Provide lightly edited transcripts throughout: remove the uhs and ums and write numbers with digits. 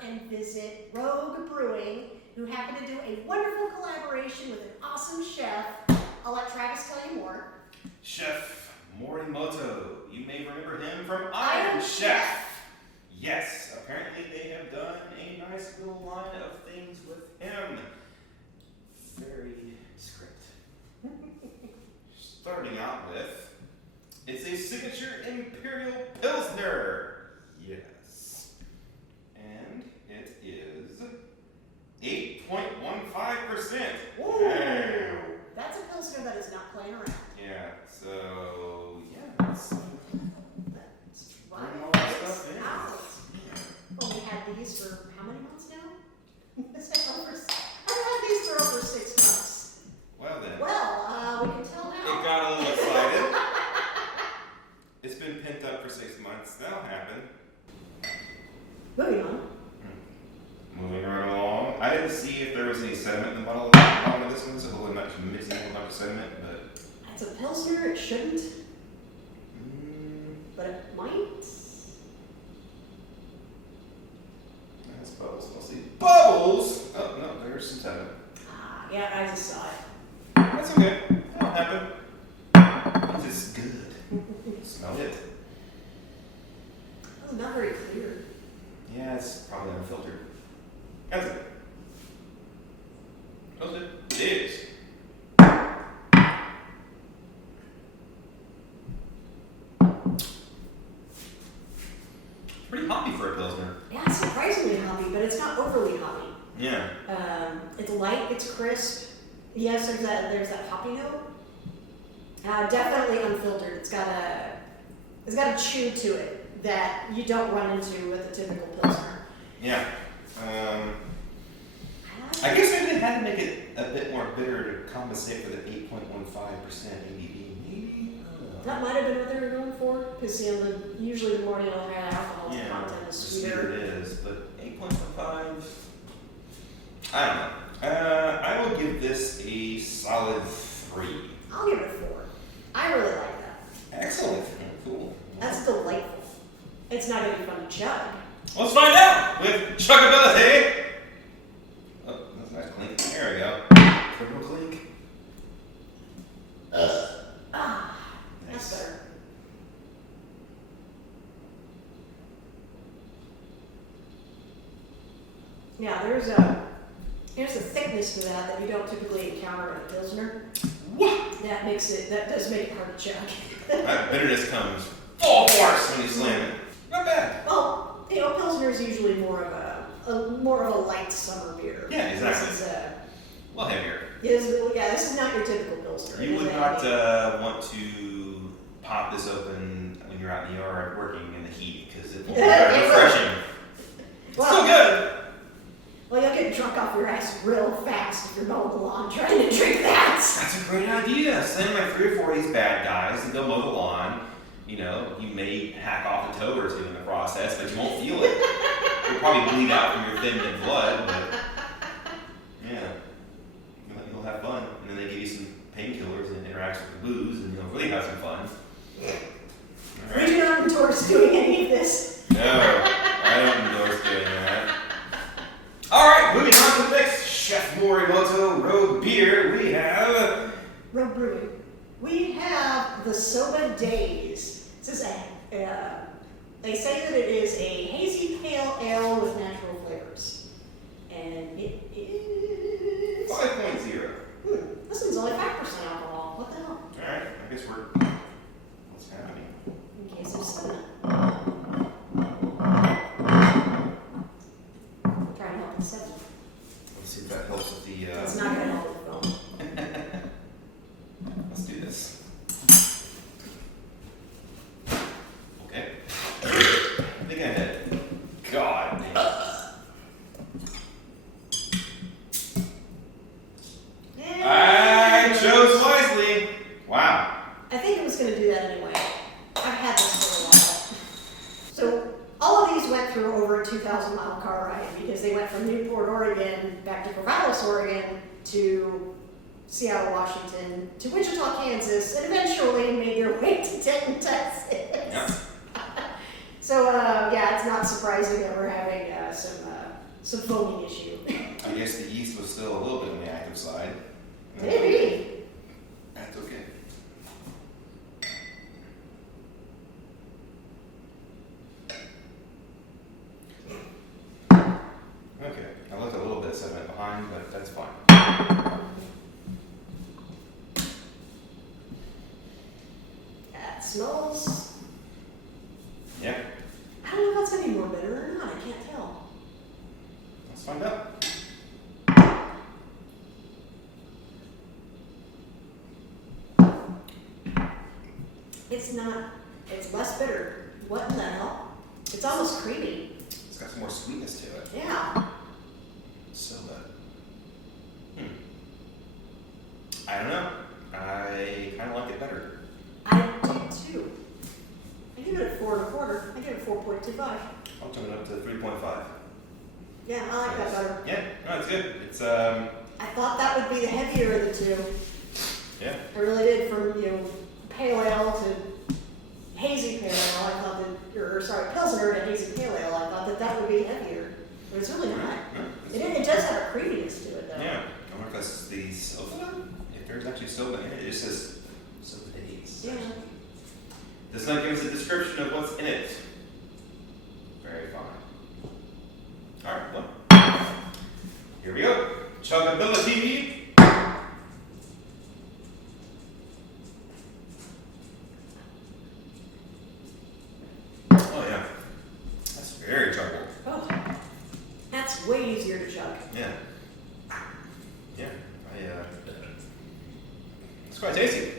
over and visit Rogue Brewing, who happen to do a wonderful collaboration with an awesome chef. I'll let Travis tell you more. Chef Morimoto. You may remember him from Iron Chef. Yes, apparently they have done a nice little line of things with him. Very script. Starting out with, it's a signature Imperial Pilsner. Yes. And it is 8.15%. Ooh, that's a Pilsner that is not playing around. Yeah, so, yeah, that's That's bring right. all that stuff in. Out. Well, we had these for how many months now? I've had these for over 6 months. Well then, Well, we can tell now. it got a little excited. It's been pent up for 6 months. That'll happen. Moving on. Moving right along. I didn't see if there was any sediment in the bottom of this one, so hopefully I'm not just mixing a bunch of sediment, but. It's a Pilsner, it shouldn't, but it might. That's bubbles. We'll see. Bubbles! Oh, no, there's some sediment. Ah, yeah, I just saw it. That's okay. That'll happen. This is good. Smell it. That was not very clear. Yeah, it's probably unfiltered. That's it. That's it. It is. Pretty hoppy for a Pilsner. Yeah, it's surprisingly hoppy, but it's not overly hoppy. Yeah. It's light, it's crisp. Yes, there's that hoppy note. Definitely unfiltered. It's got a chew to it that you don't run into with a typical Pilsner. Yeah. I guess maybe they had to make it a bit more bitter to compensate for the 8.15% ABV. Maybe? That might have been what they were going for, because usually the more alcohol content is the sweeter. it is, but 8.15. I don't know. I will give this a solid 3. I'll give it a 4. I really like that. Excellent. Cool. That's delightful. It's not going to be fun to chug. Let's find out with chuggability. Oh, that's a nice clink. There we go. Triple clink. That's better. Yeah, there's a thickness to that you don't typically encounter in a Pilsner. What? That does make it hard to chug. That bitterness comes full force when you slam it. Not bad. Well, Pilsner is usually more of a light summer beer. Yeah, exactly. This is Well, heavier. this is not your typical Pilsner. You would not want to pop this open when you're out in the yard working in the heat because it won't be very refreshing. It's still good. Well, you'll get drunk off your ass real fast if you're mowing the lawn trying to drink that. That's a great idea. Send like 3 or 4 of these bad guys and go mow the lawn. You know, you may hack off a toe or two in the process, but you won't feel it. You'll probably bleed out from your thin blood, but yeah, you'll have fun. And then they give you some painkillers and it interacts with the booze, and you'll really have some fun. All right. We do not endorse doing any of this. No, I don't endorse doing that. All right, moving on to the next Chef Morimoto Rogue beer. We have Rogue Brewing. We have the Soba Days. This is they say that it is a hazy pale ale with natural flavors. And it is 5.0. This one's only 5% alcohol. What the hell? All right, I guess what's happening? In case there's sediment. Try to help with sediment. Let's see if that helps with the. It's not going to help with foam. Let's do this. Okay. I think I did. God. I chose wisely. Wow. I think it was going to do that anyway. I've had this for a while. So all of these went through over a 2,000-mile car ride because they went from Newport, Oregon, back to Corvallis, Oregon, to Seattle, Washington, to Wichita, Kansas, and eventually made their way to Denton, Texas. Yep. So, yeah, it's not surprising that we're having some some foaming issue. I guess the yeast was still a little bit on the active side. Maybe. That's okay. Okay, I left a little bit of sediment behind, but that's fine. That smells. Yeah, I don't know if that's gonna be more bitter or not. I can't tell. let's find out. It's not. It's less bitter. What in the hell? It's almost creamy. It's got some more sweetness to it. Yeah. Soda. I don't know. I kind of like it better. I do too. I give it a 4 1/4. I give it 4.25. I'll turn it up to 3.5. Yeah, I like that better. Yeah, no, it's good. It's I thought that would be the heavier of the two. yeah. I really did, from pale ale to hazy pale ale. I thought that, or sorry, pilsner to hazy pale ale. I thought that would be heavier, but it's really not. It does have a creaminess to it though. Yeah. I wonder if that's the soda. If there's actually soda in it, it just says soda days. Yeah. This not give us a description of what's in it. Very fine. All right, well, here we go. Chuggability. Oh yeah, that's very chuggable. Oh, that's way easier to chug. Yeah. Yeah. It's quite tasty.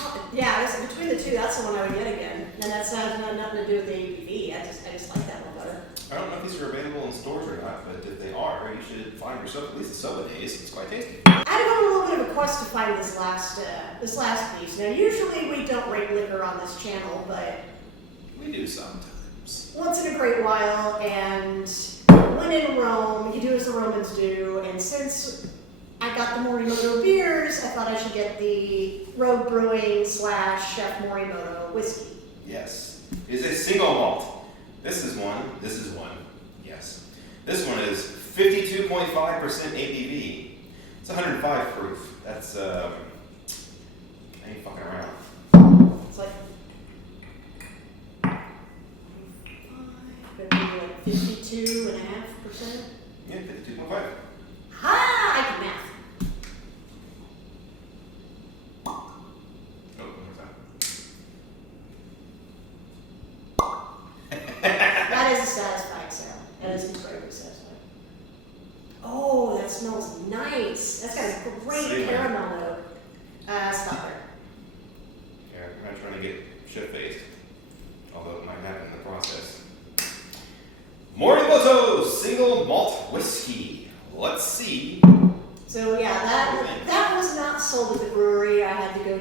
Oh, yeah, between the two, that's the one I would get again. And that's not nothing to do with the ABV. I just like that one better. I don't know if these are available in stores or not, but if they are, you should find yourself at least a soda days. It's quite tasty. I had to go on a little bit of a quest to find this last piece. Now, usually we don't rate liquor on this channel, but We do sometimes. once in a great while, and when in Rome, you do as the Romans do. And since I got the Morimoto beers, I thought I should get the Road Brewing / Chef Morimoto whiskey. Yes. It's a single malt. This is one. Yes. This one is 52.5% ABV. It's 105 proof. That's, I ain't fucking around. It's like 52.5%. Yeah, 52.5. Ha! I can math. Oh, one more time. That is a satisfying sound. That is incredibly satisfying. Oh, that smells nice. That's got a great Same. caramel note. Stop there. Yeah, I'm not trying to get shit-faced, although it might happen in the process. Morimoto single malt whiskey. Let's see. So yeah, that was not sold at the brewery. I had to go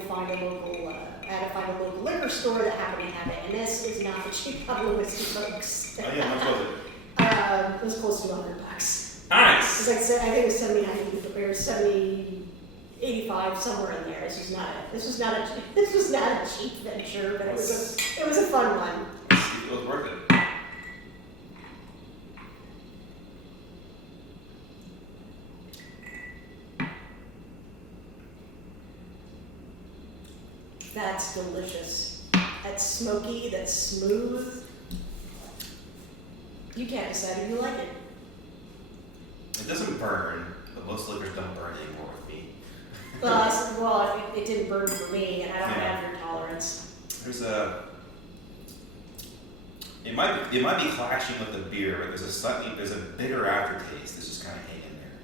find a local liquor store that happened to have it. And this is not a cheap bottle of whiskey, folks. Oh yeah, how much was it? It was close to $100. Nice. It was like, I think it was 79 or 70, 85, somewhere in there. This was not a cheap venture, but it was a fun one. Let's see if it was worth it. That's delicious. That's smoky, that's smooth. You can't decide if you like it. It doesn't burn, but most liquors don't burn anymore with me. Well, it didn't burn for me, and I don't Yeah. have your tolerance. There's it might be clashing with the beer, but there's a bitter aftertaste that's just kind of hanging there.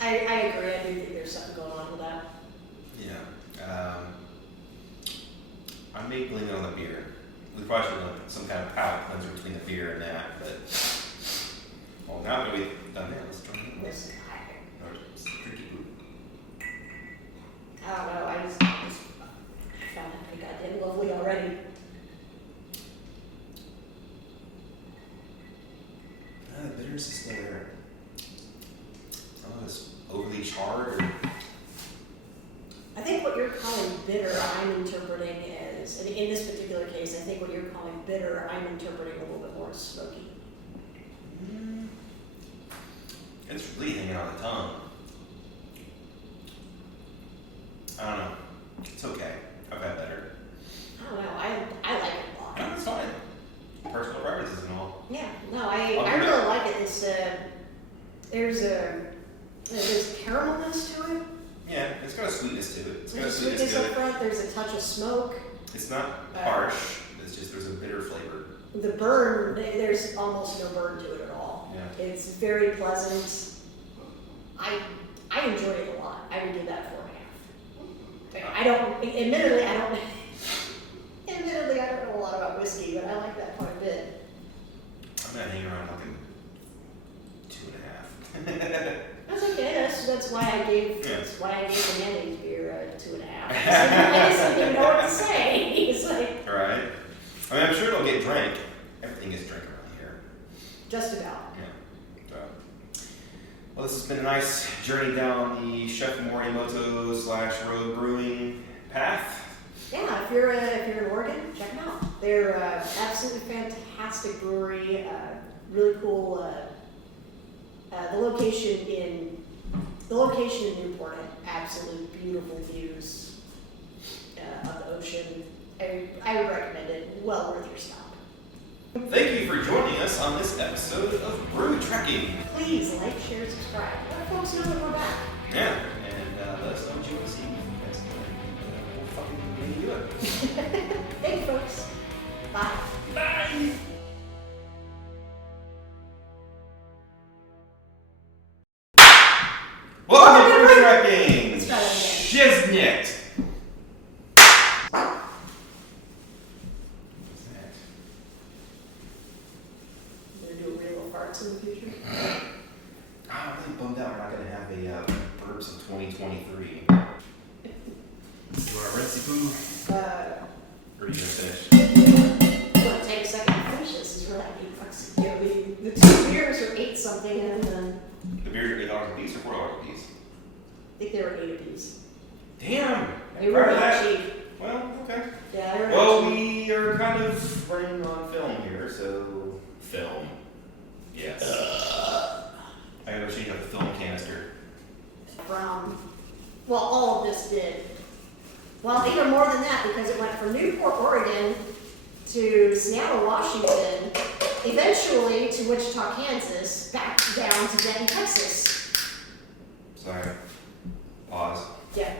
I agree. I do think there's something going on with that. Yeah. I may blame it on the beer. We probably should have done some kind of palate cleanser between the beer and that, but well, now that we've done that, let's try it. Listen, Or it's tricky food. I don't know. I just found it pretty goddamn lovely already. The bitterness is still there. I don't know if it's overly charred or. I think what you're calling bitter, I'm interpreting as, and in this particular case, I think what you're calling bitter, I'm interpreting a little bit more smoky. It's really hanging on the tongue. I don't know. It's okay. I've had better. I don't know. I like it a lot. No, it's fine. Personal preferences and all. Yeah. No, I really like it. It's there's caramelness to it. Yeah, it's got a sweetness to it. It's got a There's sweetness to up it. front. There's a touch of smoke. It's not harsh. It's just there's a bitter flavor. The burn, there's almost no burn to it at all. Yeah. It's very pleasant. I enjoy it a lot. I would give that 4.5. Admittedly, I don't know a lot about whiskey, but I like that quite a bit. I'm gonna hang around like a 2.5. That's okay. That's why I gave Yeah. the mayonnaise beer a 2.5. I just didn't know what to say. It's like Alright. I mean, I'm sure it'll get drank. Everything gets drank around here. just about. Yeah. So, well, this has been a nice journey down the Chef Morimoto / road brewing path. Yeah, if you're in Oregon, check them out. They're absolutely fantastic brewery. Really cool. The location in Newport had absolute beautiful views of the ocean. I would recommend it. Well worth your stop. Thank you for joining us on this episode of Brew Trekking. Please like, share, subscribe. Let folks know that we're back. Yeah, and let us know what you want to see next time. We'll fucking maybe do it. Thank you, folks. Bye. Bye! Welcome to Brew Trekking! Let's try that again. Shiznit! What's that? Gonna do a reel of farts in the future. I'm really bummed out we're not going to have a Burps of 2023. You want a rinsey poo? Or are you going to finish? I'm gonna take a second to finish this. Is really the 2 beers are 8 something, and then The beers are $8 a piece or $4 a piece? I think they were 8 apiece. Damn! They were Proud of not that. cheap. Well, okay. Yeah, they were Well, not cheap. we are kind of running on film here, so. Film. Yes. I gotta change out the film canister. Well, all of this did. Well, even more than that, because it went from Newport, Oregon to Seattle, Washington, eventually to Wichita, Kansas, back down to Denton, Texas. Sorry. Pause. Yeah.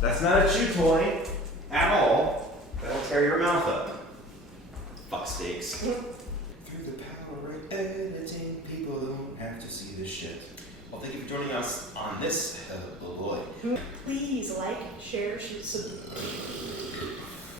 That's not a chew toy at all. That'll tear your mouth up. Fuck steaks. Through the power of editing, people don't have to see this shit. Well, thank you for joining us on this. Oh boy. Please like, share, subscribe.